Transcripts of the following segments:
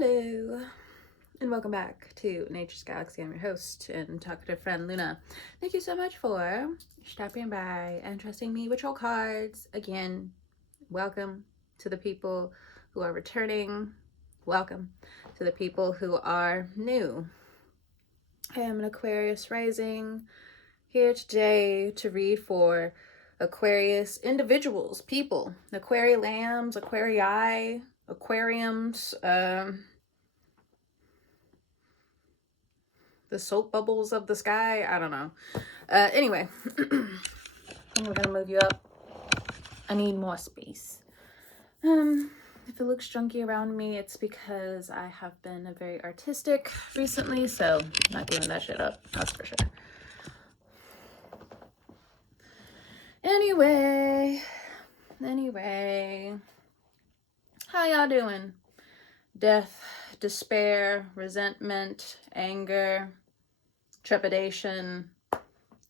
Hello, and welcome back to Nature's Galaxy. I'm your host and talkative friend, Luna. Thank you so much for stopping by and trusting me with your cards. Again, welcome to the people who are returning. Welcome to the people who are new. I am an Aquarius rising, here today to read for Aquarius individuals, people, Aquariums, Aquarii, aquariums, the soap bubbles of the sky. I don't know. Anyway, we're gonna move you up. I need more space. If it looks junky around me, it's because I have been very artistic recently, so I'm not giving that shit up, that's for sure. Anyway, how y'all doing? Death, despair, resentment, anger, trepidation,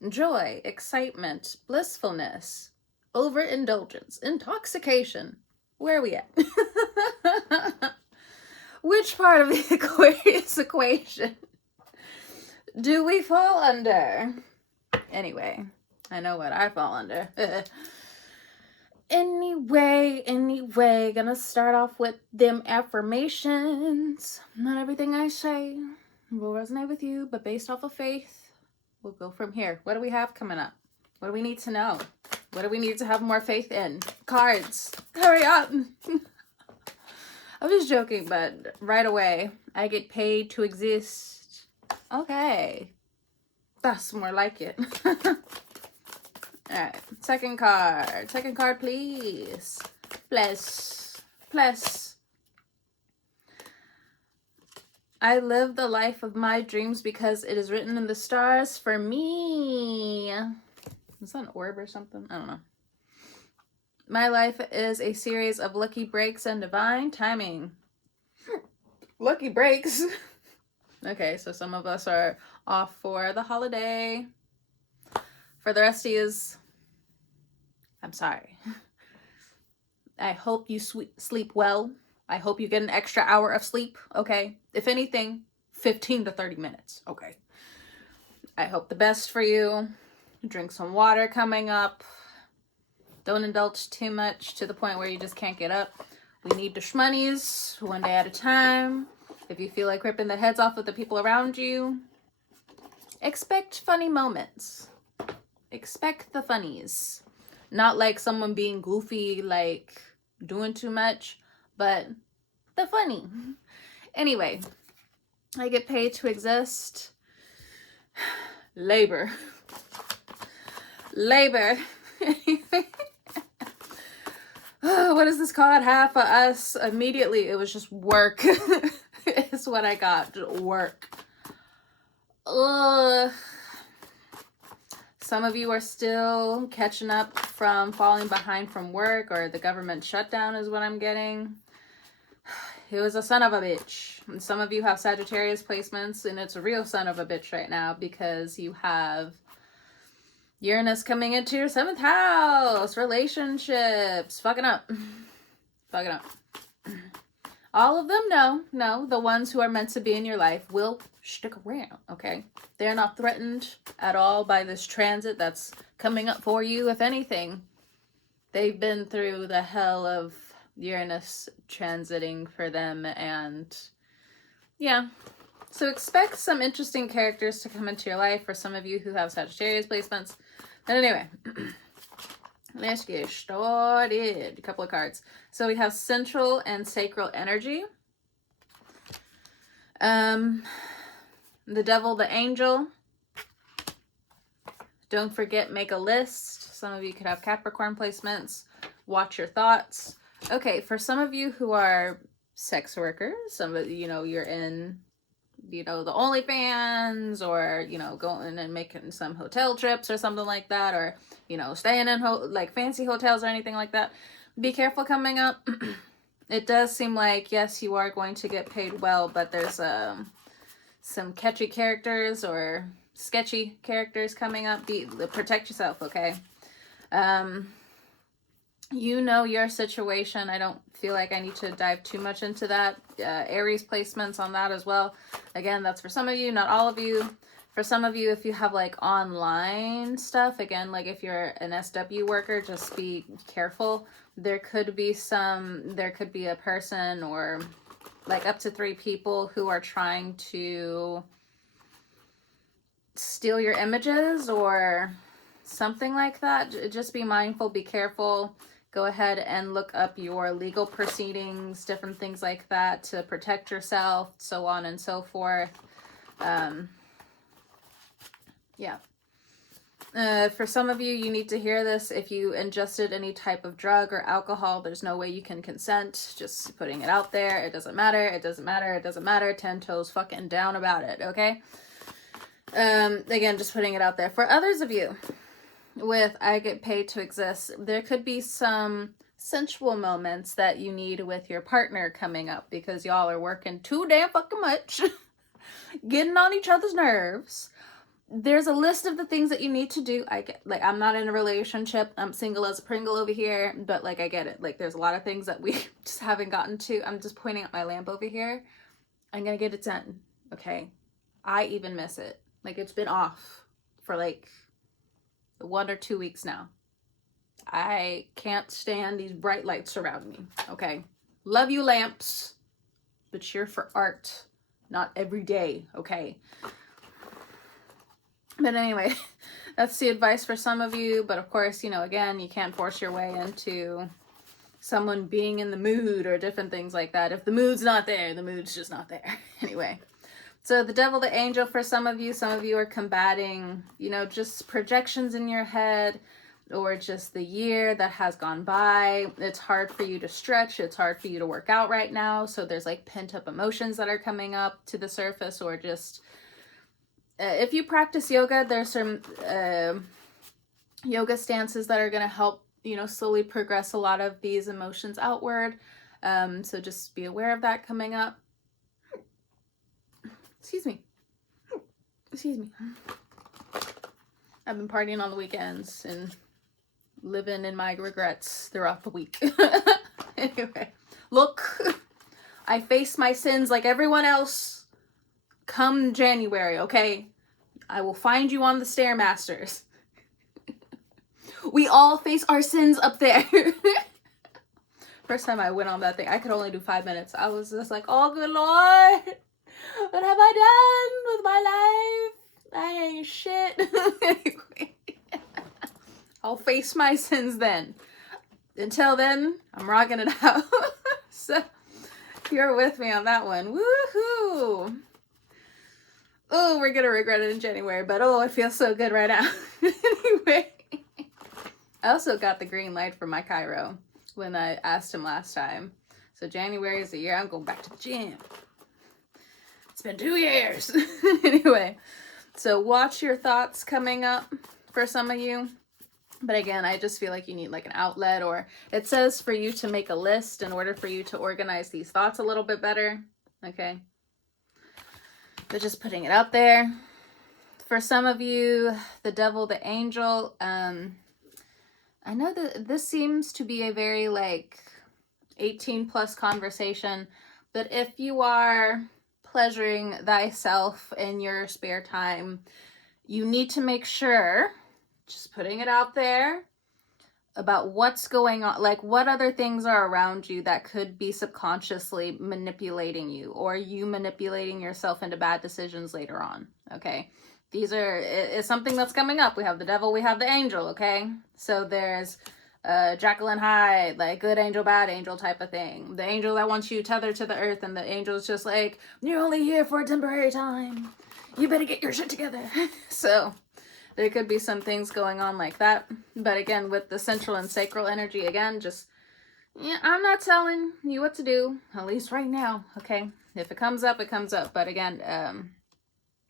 joy, excitement, blissfulness, overindulgence, intoxication. Where are we at? Which part of the Aquarius equation do we fall under? Anyway, I know what I fall under. Anyway, gonna start off with them affirmations. Not everything I say will resonate with you, but based off of faith, we'll go from here. What do we have coming up? What do we need to know? What do we need to have more faith in? Cards, hurry up. I was joking, but right away, I get paid to exist. Okay, that's more like it. All right, second card, please. Bless. I live the life of my dreams because it is written in the stars for me. Is that an orb or something? I don't know. My life is a series of lucky breaks and divine timing. Lucky breaks? Okay, so some of us are off for the holiday. For the rest of yous, I'm sorry. I hope you sleep well. I hope you get an extra hour of sleep, okay? If anything, 15 to 30 minutes, okay? I hope the best for you. Drink some water coming up. Don't indulge too much to the point where you just can't get up. We need the shmoneys one day at a time. If you feel like ripping the heads off of the people around you, expect funny moments. Expect the funnies. Not like someone being goofy, like doing too much, but the funny. Anyway, I get paid to exist. Labor. What is this called? Half of us. Immediately, it was just work. It's what I got. Work. Ugh. Some of you are still catching up from falling behind from work, or the government shutdown is what I'm getting. It was a son of a bitch. And some of you have Sagittarius placements, and it's a real son of a bitch right now because you have Uranus coming into your 7th house. Relationships. Fucking up. All of them, no. The ones who are meant to be in your life will stick around, okay? They're not threatened at all by this transit that's coming up for you. If anything, they've been through the hell of Uranus transiting for them, and yeah. So expect some interesting characters to come into your life for some of you who have Sagittarius placements. But anyway, let's get started. A couple of cards. So we have central and sacral energy. The devil, the angel. Don't forget, make a list. Some of you could have Capricorn placements. Watch your thoughts. Okay, for some of you who are sex workers, some of you're in, the OnlyFans, or, going and making some hotel trips or something like that, or, staying in like fancy hotels or anything like that. Be careful coming up. It does seem like, yes, you are going to get paid well, but there's some catchy characters or sketchy characters coming up. Protect yourself, okay? You know your situation. I don't feel like I need to dive too much into that. Aries placements on that as well. Again, that's for some of you, not all of you. For some of you, if you have like online stuff, again, like if you're an SW worker, just be careful. There could be a person or like up to 3 people who are trying to steal your images or something like that. Just be mindful, be careful. Go ahead and look up your legal proceedings, different things like that to protect yourself, so on and so forth. Yeah. For some of you, you need to hear this. If you ingested any type of drug or alcohol, there's no way you can consent. Just putting it out there. It doesn't matter. It doesn't matter. It doesn't matter. 10 toes fucking down about it, okay? Again, just putting it out there. For others of you, with I get paid to exist, there could be some sensual moments that you need with your partner coming up because y'all are working too damn fucking much, getting on each other's nerves. There's a list of the things that you need to do. I get, like, I'm not in a relationship. I'm single as a Pringle over here, but like, I get it. Like, there's a lot of things that we just haven't gotten to. I'm just pointing at my lamp over here. I'm gonna get it done, okay? I even miss it. Like, it's been off for like 1 or 2 weeks now. I can't stand these bright lights around me, okay? Love you, lamps, but you're for art, not every day, okay? But anyway, that's the advice for some of you. But of course, you know, again, you can't force your way into someone being in the mood or different things like that. If the mood's not there, the mood's just not there. Anyway, so the devil, the angel, for some of you are combating, you know, just projections in your head or just the year that has gone by. It's hard for you to stretch. It's hard for you to work out right now. So there's like pent up emotions that are coming up to the surface, or just if you practice yoga, there's some yoga stances that are going to help, you know, slowly progress a lot of these emotions outward. So just be aware of that coming up. Excuse me. Excuse me. I've been partying on the weekends and living in my regrets throughout the week. Anyway, look, I face my sins like everyone else. Come January, okay? I will find you on the Stairmasters. We all face our sins up there. First time I went on that thing, I could only do 5 minutes. I was just like, oh, good Lord. What have I done with my life? I ain't shit. Anyway, I'll face my sins then. Until then, I'm rocking it out. So, you're with me on that one. Woohoo! Oh, we're gonna regret it in January, but oh, it feels so good right now. Anyway, I also got the green light from my Cairo when I asked him last time. So January is the year I'm going back to the gym. It's been 2 years. Anyway, so watch your thoughts coming up for some of you. But again, I just feel like you need like an outlet, or it says for you to make a list in order for you to organize these thoughts a little bit better. Okay. But just putting it out there. For some of you, the devil, the angel, I know that this seems to be a very like 18 plus conversation, but if you are pleasuring thyself in your spare time, you need to make sure, just putting it out there, about what's going on, like what other things are around you that could be subconsciously manipulating you, or you manipulating yourself into bad decisions later on, okay? These are, it's something that's coming up. We have the devil, we have the angel, okay? So there's Jekyll and Hyde, like good angel, bad angel type of thing. The angel that wants you tethered to the earth, and the angel's just like, you're only here for a temporary time. You better get your shit together. So there could be some things going on like that. But again, with the central and sacral energy, again, just, yeah, I'm not telling you what to do, at least right now, okay? If it comes up, it comes up. But again,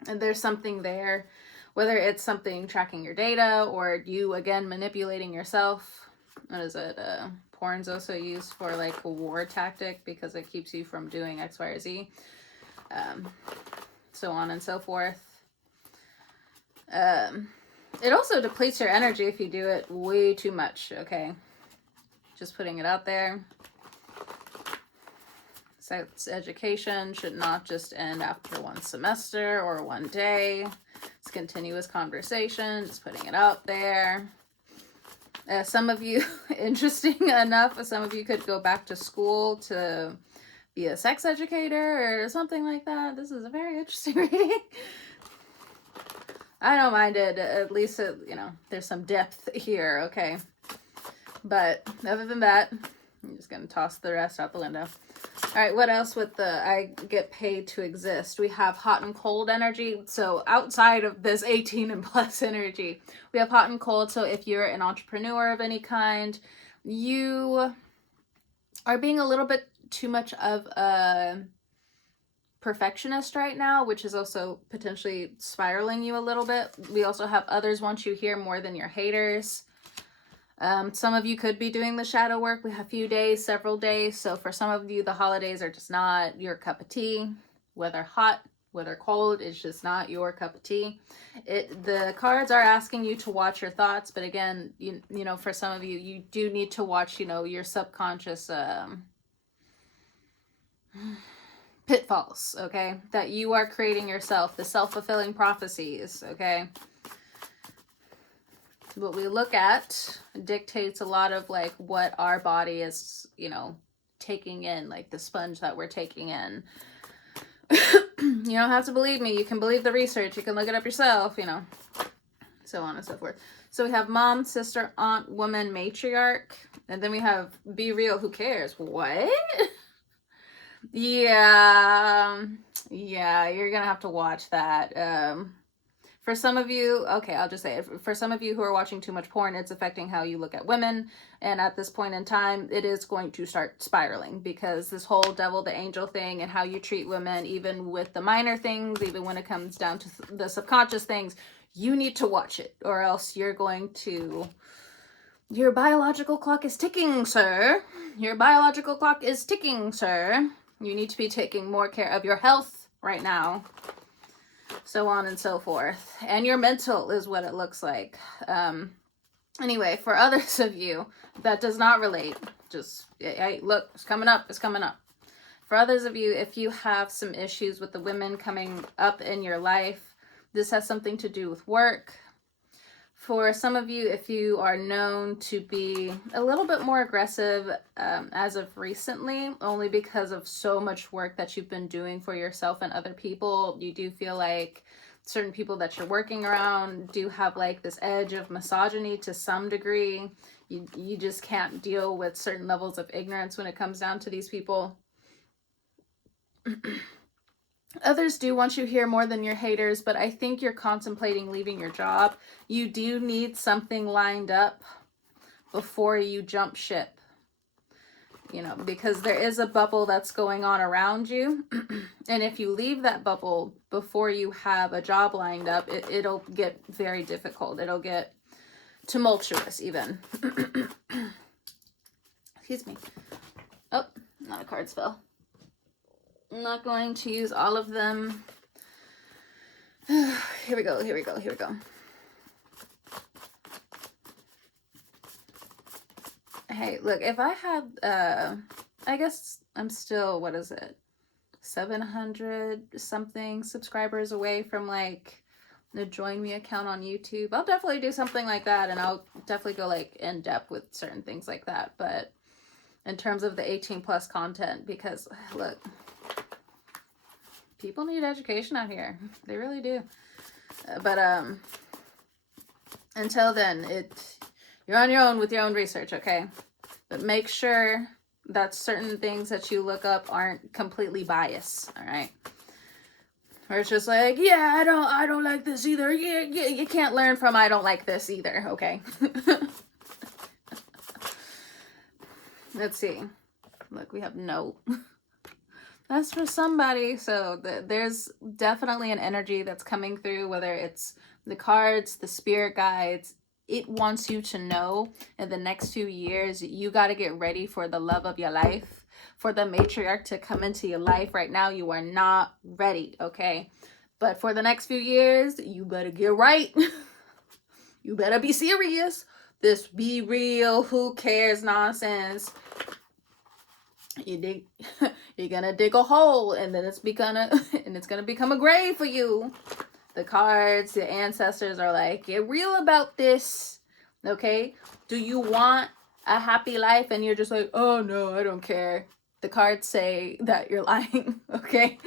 and there's something there, whether it's something tracking your data or you, again, manipulating yourself. What is it? Porn's also used for like a war tactic because it keeps you from doing X, Y, or Z. So on and so forth. It also depletes your energy if you do it way too much, okay? Just putting it out there. Sex education should not just end after one semester or one day. It's continuous conversation, just putting it out there. Some of you, interesting enough, some of you could go back to school to be a sex educator or something like that. This is a very interesting reading. I don't mind it. At least, you know, there's some depth here, okay? But other than that, I'm just going to toss the rest out the window. All right, what else with the I get paid to exist? We have hot and cold energy. So outside of this 18 and plus energy, we have hot and cold. So if you're an entrepreneur of any kind, you are being a little bit too much of a perfectionist right now, which is also potentially spiraling you a little bit. We also have others want you here more than your haters. Some of you could be doing the shadow work. We have a few days, several days. So for some of you, the holidays are just not your cup of tea. Whether hot, whether cold, it's just not your cup of tea. The cards are asking you to watch your thoughts. But again, you know, for some of you, you do need to watch, you know, your subconscious pitfalls, okay? That you are creating yourself, the self-fulfilling prophecies, okay? What we look at dictates a lot of like what our body is, you know, taking in, like the sponge that we're taking in. You don't have to believe me. You can believe the research. You can look it up yourself, you know, so on and so forth. So we have mom, sister, aunt, woman, matriarch. And then we have be real, who cares? What? Yeah, you're gonna have to watch that. For some of you, okay, I'll just say it. For some of you who are watching too much porn, it's affecting how you look at women. And at this point in time, it is going to start spiraling, because this whole devil to angel thing and how you treat women, even with the minor things, even when it comes down to the subconscious things, you need to watch it, or else you're going to... Your biological clock is ticking, sir. Your biological clock is ticking, sir. You need to be taking more care of your health right now. So on and so forth. And your mental is what it looks like. Anyway, for others of you, that does not relate. Just, hey, look, it's coming up. It's coming up. For others of you, if you have some issues with the women coming up in your life, this has something to do with work. For some of you, if you are known to be a little bit more aggressive as of recently, only because of so much work that you've been doing for yourself and other people, you do feel like certain people that you're working around do have like this edge of misogyny to some degree. You just can't deal with certain levels of ignorance when it comes down to these people. Others do want you here more than your haters, but I think you're contemplating leaving your job. You do need something lined up before you jump ship, you know, because there is a bubble that's going on around you. And if you leave that bubble before you have a job lined up, it'll get very difficult. It'll get tumultuous even. Excuse me. Oh, not a card spell. I'm not going to use all of them. Here we go. Hey, look, if I had, I guess I'm still, what is it? 700 something subscribers away from like the Join Me account on YouTube. I'll definitely do something like that, and I'll definitely go like in depth with certain things like that. But in terms of the 18 plus content, because look, people need education out here. They really do. But until then, you're on your own with your own research, okay? But make sure that certain things that you look up aren't completely biased, all right? Or it's just like, yeah, I don't like this either. Yeah, you can't learn from I don't like this either, okay? Let's see. Look, we have no. That's for somebody. So there's definitely an energy that's coming through, whether it's the cards, the spirit guides. It wants you to know in the next few years, you got to get ready for the love of your life, for the matriarch to come into your life. Right now, you are not ready, okay? But for the next few years, you better get right. You better be serious. this be real, who cares nonsense. You're gonna dig a hole, and then it's gonna become a grave for you. The cards, the ancestors are like, get real about this. Okay? Do you want a happy life? And you're just like, oh no, I don't care. The cards say that you're lying. Okay?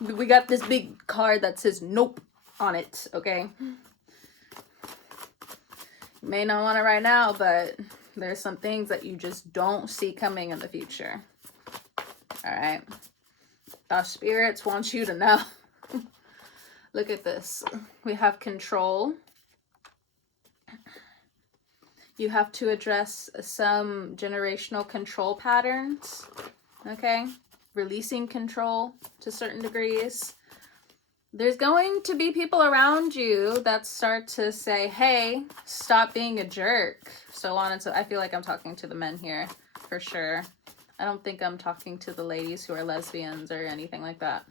We got this big card that says nope on it. Okay? You may not want it right now, but there's some things that you just don't see coming in the future. All right? Our spirits want you to know. Look at this. We have control. You have to address some generational control patterns. Okay? Releasing control to certain degrees. There's going to be people around you that start to say, hey, stop being a jerk. So on and so. I feel like I'm talking to the men here for sure. I don't think I'm talking to the ladies who are lesbians or anything like that.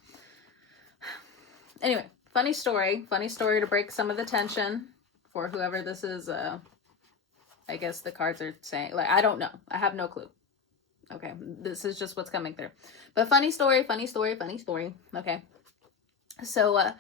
Anyway. Funny story to break some of the tension for whoever this is. I guess the cards are saying, like, I don't know. I have no clue. Okay, this is just what's coming through. But funny story. Okay, so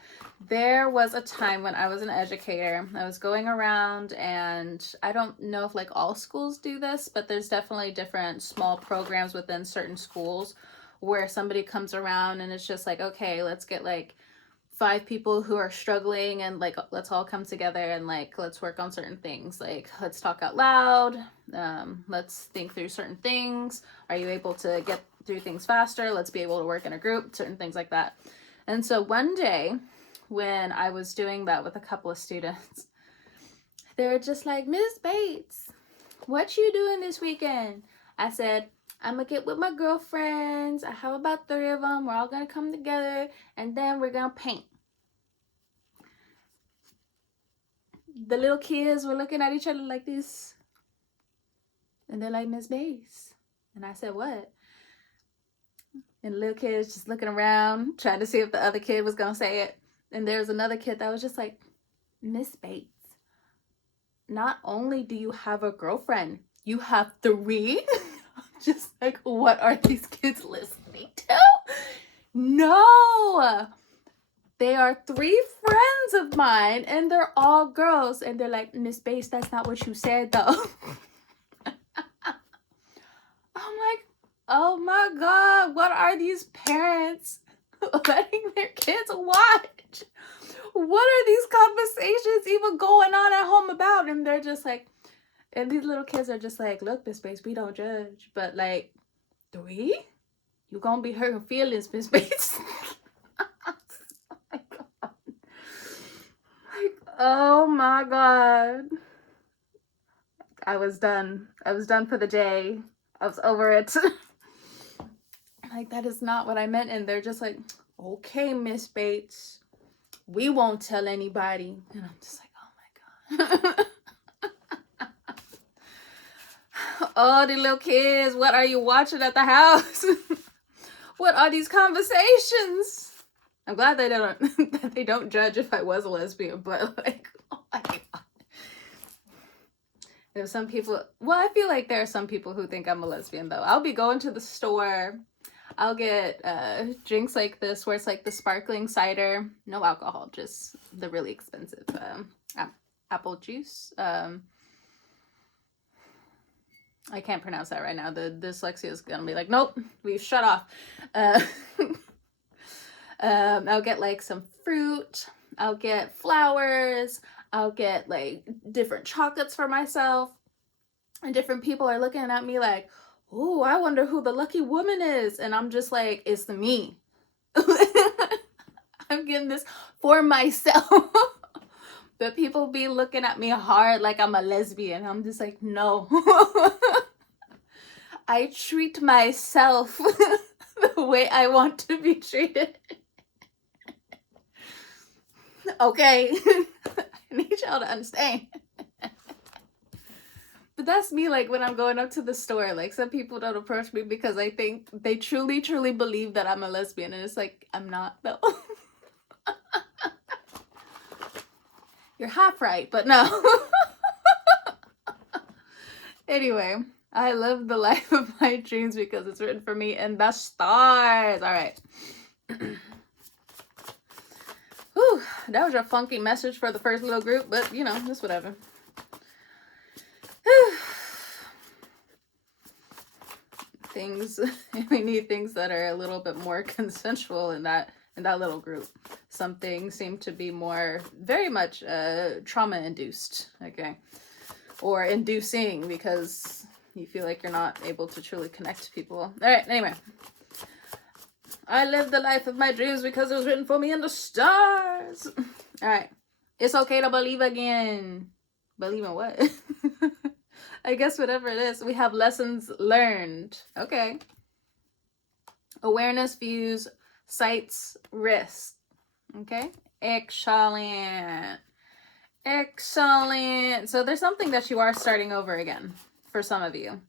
there was a time when I was an educator. I was going around, and I don't know if like all schools do this, but there's definitely different small programs within certain schools where somebody comes around and it's just like, okay, let's get like 5 people who are struggling, and like let's all come together and like let's work on certain things, like let's talk out loud, let's think through certain things. Are you able to get through things faster? Let's be able to work in a group, certain things like that. And so one day when I was doing that with a couple of students, they were just like, Miss Bates, what you doing this weekend? I said, I'm gonna get with my girlfriends. I have about 3 of them. We're all gonna come together, and then we're gonna paint. The little kids were looking at each other like this, and they're like, Miss Bates. And I said, what? And the little kids just looking around, trying to see if the other kid was gonna say it. And there was another kid that was just like, Miss Bates, not only do you have a girlfriend, you have 3? Just like, what are these kids listening to? No, they are 3 friends of mine, and they're all girls. And they're like, Miss Bates, that's not what you said, though. I'm like, oh my God, what are these parents letting their kids watch? What are these conversations even going on at home about? And they're just like, and these little kids are just like, look, Miss Bates, we don't judge. But like, 3? You gonna be hurting feelings, Miss Bates. Oh my God. I was done. I was done for the day. I was over it. Like, that is not what I meant. And they're just like, okay, Miss Bates, we won't tell anybody. And I'm just like, oh my God. Oh, the little kids, what are you watching at the house? What are these conversations? I'm glad that they don't judge if I was a lesbian, but like, oh my God. There's some people, well, I feel like there are some people who think I'm a lesbian though. I'll be going to the store, I'll get drinks like this where it's like the sparkling cider, no alcohol, just the really expensive apple juice. I can't pronounce that right now. The dyslexia is gonna be like, nope, we've shut off. I'll get like some fruit. I'll get flowers. I'll get like different chocolates for myself. And different people are looking at me like, ooh, I wonder who the lucky woman is. And I'm just like, it's me. I'm getting this for myself. But people be looking at me hard like I'm a lesbian. I'm just like, no. I treat myself the way I want to be treated. Okay? I need y'all to understand. But that's me, like, when I'm going up to the store. Like, some people don't approach me because I think they truly, truly believe that I'm a lesbian. And it's like, I'm not, though. You're half right, but no. Anyway, I live the life of my dreams because it's written for me in the stars. All right. Whew, that was a funky message for the first little group, but you know, it's whatever. Things, we need things that are a little bit more consensual in that little group. Some things seem to be more, very much trauma induced, okay, or inducing, because you feel like you're not able to truly connect to people. All right, anyway. I live the life of my dreams because it was written for me in the stars. All right. It's okay to believe again. Believe in what? I guess whatever it is. We have lessons learned. Okay. Awareness, views, sights, risk. Okay. Excellent. Excellent. So there's something that you are starting over again for some of you.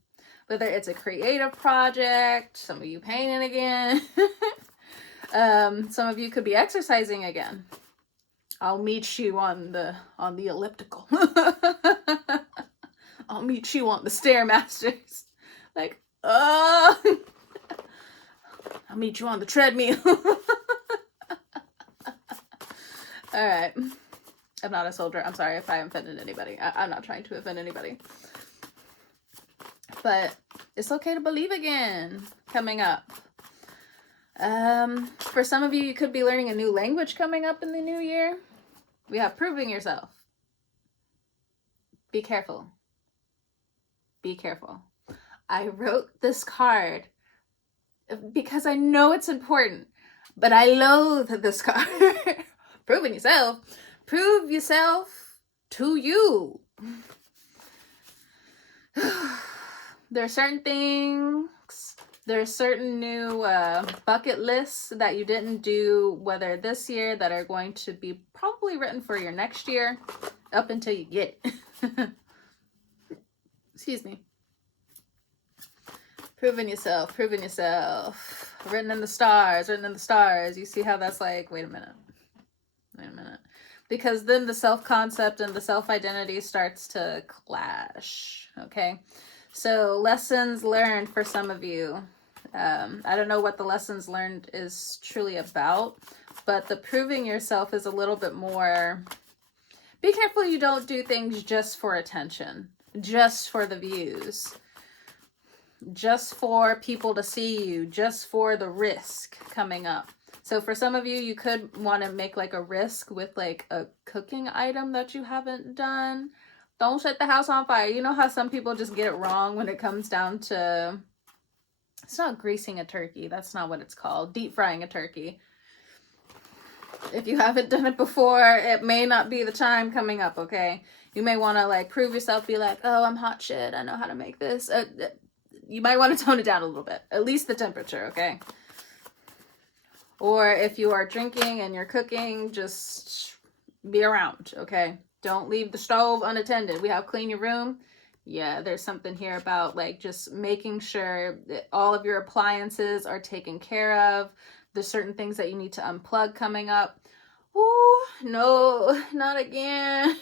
Whether it's a creative project, some of you painting again. Some of you could be exercising again. I'll meet you on the elliptical. I'll meet you on the Stairmasters. Like, I'll meet you on the treadmill. All right. I'm not a soldier. I'm sorry if I offended anybody. I'm not trying to offend anybody. But it's okay to believe again coming up. For some of you, you could be learning a new language coming up in the new year. We have proving yourself. Be careful. Be careful. I wrote this card because I know it's important, but I loathe this card. Proving yourself. Prove yourself to you. There are certain things, there are certain new bucket lists that you didn't do, whether this year, that are going to be probably written for your next year, up until you get it. Excuse me. Proving yourself, proving yourself. Written in the stars, written in the stars. You see how that's like, wait a minute. Because then the self-concept and the self-identity starts to clash, okay? So lessons learned for some of you. I don't know what the lessons learned is truly about, but the proving yourself is a little bit more, be careful you don't do things just for attention, just for the views, just for people to see you, just for the risk coming up. So for some of you, you could want to make like a risk with like a cooking item that you haven't done. Don't set the house on fire. You know how some people just get it wrong when it comes down to, it's not greasing a turkey. That's not what it's called. Deep frying a turkey. If you haven't done it before, it may not be the time coming up, okay? You may want to like prove yourself, be like, oh, I'm hot shit. I know how to make this. You might want to tone it down a little bit. At least the temperature, okay? Or if you are drinking and you're cooking, just be around, okay? Don't leave the stove unattended. We have clean your room. Yeah, there's something here about like just making sure that all of your appliances are taken care of. There's certain things that you need to unplug coming up. Ooh, no, not again.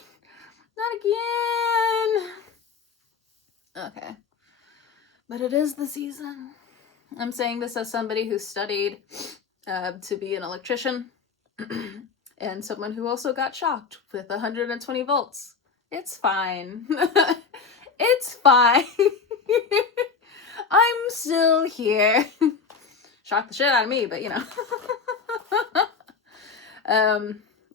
Not again. Okay. But it is the season. I'm saying this as somebody who studied to be an electrician and someone who also got shocked with 120 volts. It's fine. It's fine. I'm still here. Shocked the shit out of me, but you know.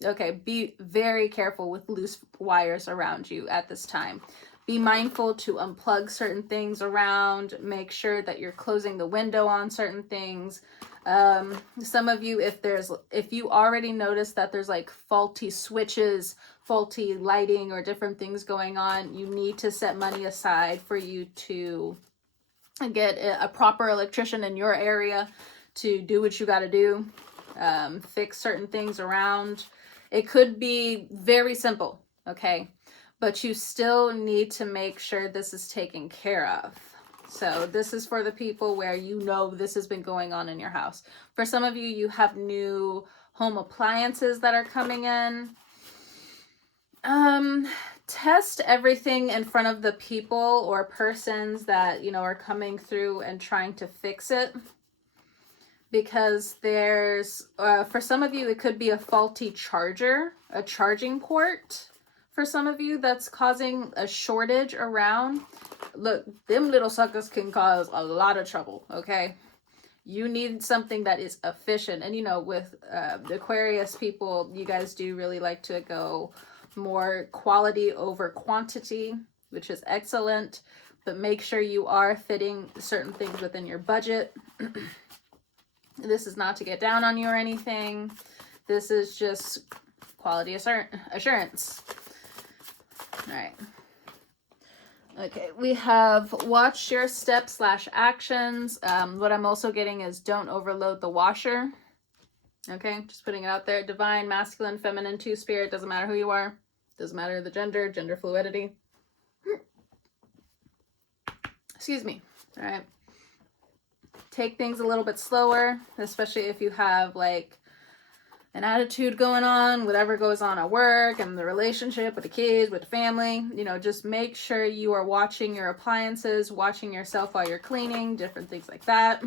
Okay, be very careful with loose wires around you at this time. Be mindful to unplug certain things around. Make sure that you're closing the window on certain things. Some of you, if you already notice that there's like faulty switches, faulty lighting, or different things going on, you need to set money aside for you to get a proper electrician in your area to do what you got to do. Fix certain things around. It could be very simple, okay? But you still need to make sure this is taken care of. So this is for the people where you know this has been going on in your house. For some of you, you have new home appliances that are coming in. test everything in front of the people or persons that, you know, are coming through and trying to fix it. Because there's, for some of you, it could be a faulty charger, a charging port. For some of you, that's causing a shortage around. Look, them little suckers can cause a lot of trouble, okay? You need something that is efficient. And, you know, with the Aquarius people, you guys do really like to go more quality over quantity, which is excellent. But make sure you are fitting certain things within your budget. This is not to get down on you or anything. This is just quality assurance. All right. Okay, we have watch your steps / actions. What I'm also getting is don't overload the washer. Okay, just putting it out there. Divine, masculine, feminine, two-spirit. Doesn't matter who you are. Doesn't matter the gender, gender fluidity. Excuse me. All right. Take things a little bit slower, especially if you have like an attitude going on, whatever goes on at work and the relationship with the kids, with the family. You know, just make sure you are watching your appliances, watching yourself while you're cleaning, different things like that.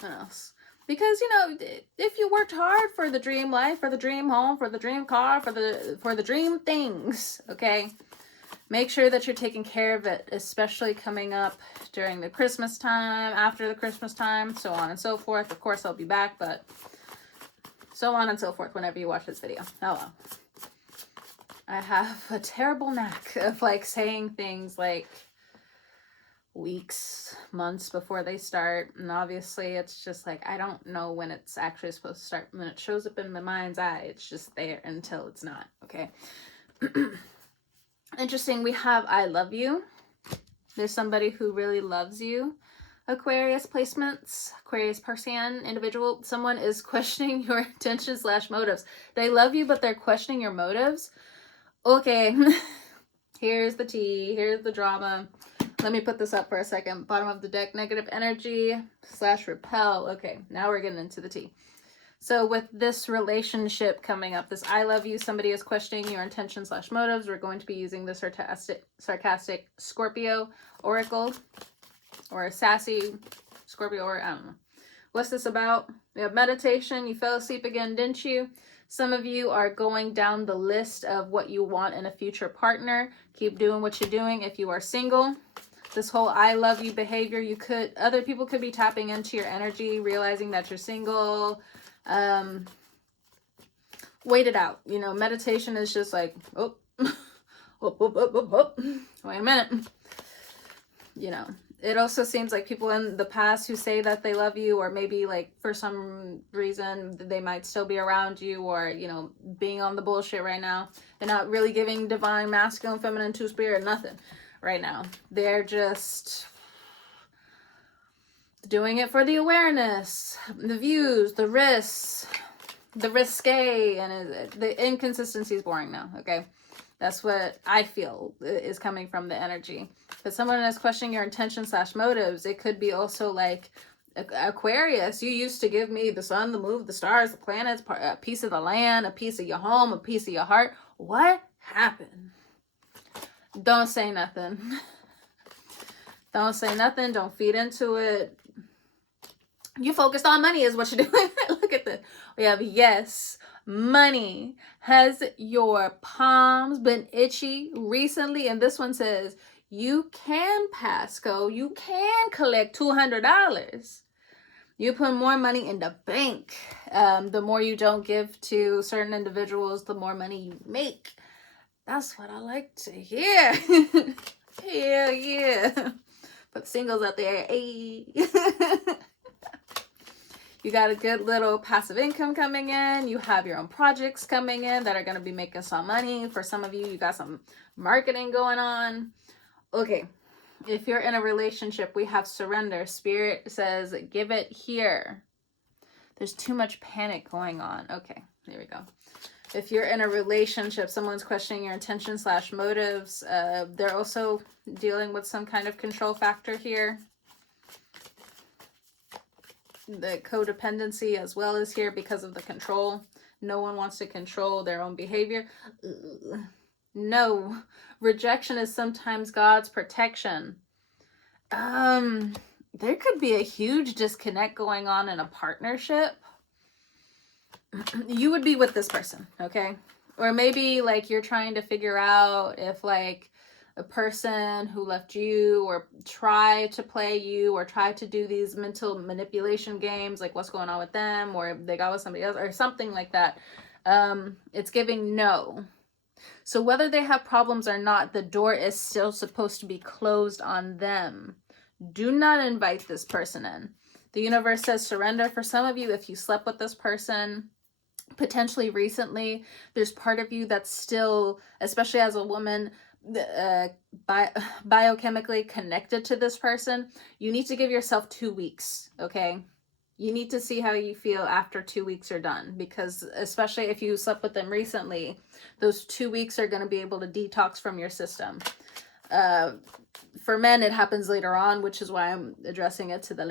What else? Because, you know, if you worked hard for the dream life, for the dream home, for the dream car, for the dream things, okay? Make sure that you're taking care of it, especially coming up during the Christmas time, after the Christmas time, so on and so forth. Of course, I'll be back, but so on and so forth whenever you watch this video. Oh well. I have a terrible knack of like saying things like weeks, months before they start. And obviously it's just like, I don't know when it's actually supposed to start. When it shows up in my mind's eye, it's just there until it's not, okay? Interesting, we have I love you. There's somebody who really loves you. Aquarius placements, Aquarius person, individual. Someone is questioning your intentions / motives. They love you, but they're questioning your motives. Okay, here's the tea, here's the drama. Let me put this up for a second. Bottom of the deck, negative energy / repel. Okay, now we're getting into the tea. So with this relationship coming up, this I love you, somebody is questioning your intentions / motives. We're going to be using the sarcastic Scorpio oracle or a sassy Scorpio, or I don't know. What's this about? We have meditation. You fell asleep again, didn't you? Some of you are going down the list of what you want in a future partner. Keep doing what you're doing if you are single. This whole I love you behavior, other people could be tapping into your energy, realizing that you're single. Wait it out. You know, meditation is just like, oh, wait a minute. You know, it also seems like people in the past who say that they love you, or maybe like for some reason they might still be around you, or, you know, being on the bullshit right now. They're not really giving divine, masculine, feminine, two-spirit, nothing right now. They're just doing it for the awareness, the views, the risks, the risque, and the inconsistency is boring now, okay? That's what I feel is coming from the energy. But someone is questioning your intentions / motives. It could be also like, Aquarius, you used to give me the sun, the moon, the stars, the planets, a piece of the land, a piece of your home, a piece of your heart. What happened? Don't say nothing. Don't say nothing. Don't feed into it. You focused on money is what you're doing. Look at this. We have yes, money. Has your palms been itchy recently? And this one says, you can pass go. You can collect $200. You put more money in the bank. The more you don't give to certain individuals, the more money you make. That's what I like to hear. Hell yeah. Put singles out there. Hey. You got a good little passive income coming in. You have your own projects coming in that are going to be making some money. For some of you, you got some marketing going on. Okay, if you're in a relationship, we have surrender. Spirit says, give it here. There's too much panic going on. Okay, there we go. If you're in a relationship, someone's questioning your intentions / motives. They're also dealing with some kind of control factor here. The codependency as well is here because of the control. No one wants to control their own behavior. Ugh. No. Rejection is sometimes God's protection. There could be a huge disconnect going on in a partnership. You would be with this person, okay? Or maybe like you're trying to figure out if like a person who left you or tried to play you or tried to do these mental manipulation games, like what's going on with them, or they got with somebody else or something like that. It's giving no. So whether they have problems or not, the door is still supposed to be closed on them. Do not invite this person in. The universe says surrender. For some of you, if you slept with this person potentially recently, there's part of you that's still, especially as a woman, biochemically connected to this person. You need to give yourself 2 weeks, okay? You need to see how you feel after 2 weeks are done, because especially if you slept with them recently, those 2 weeks are going to be able to detox from your system. For men, it happens later on, which is why I'm addressing it to the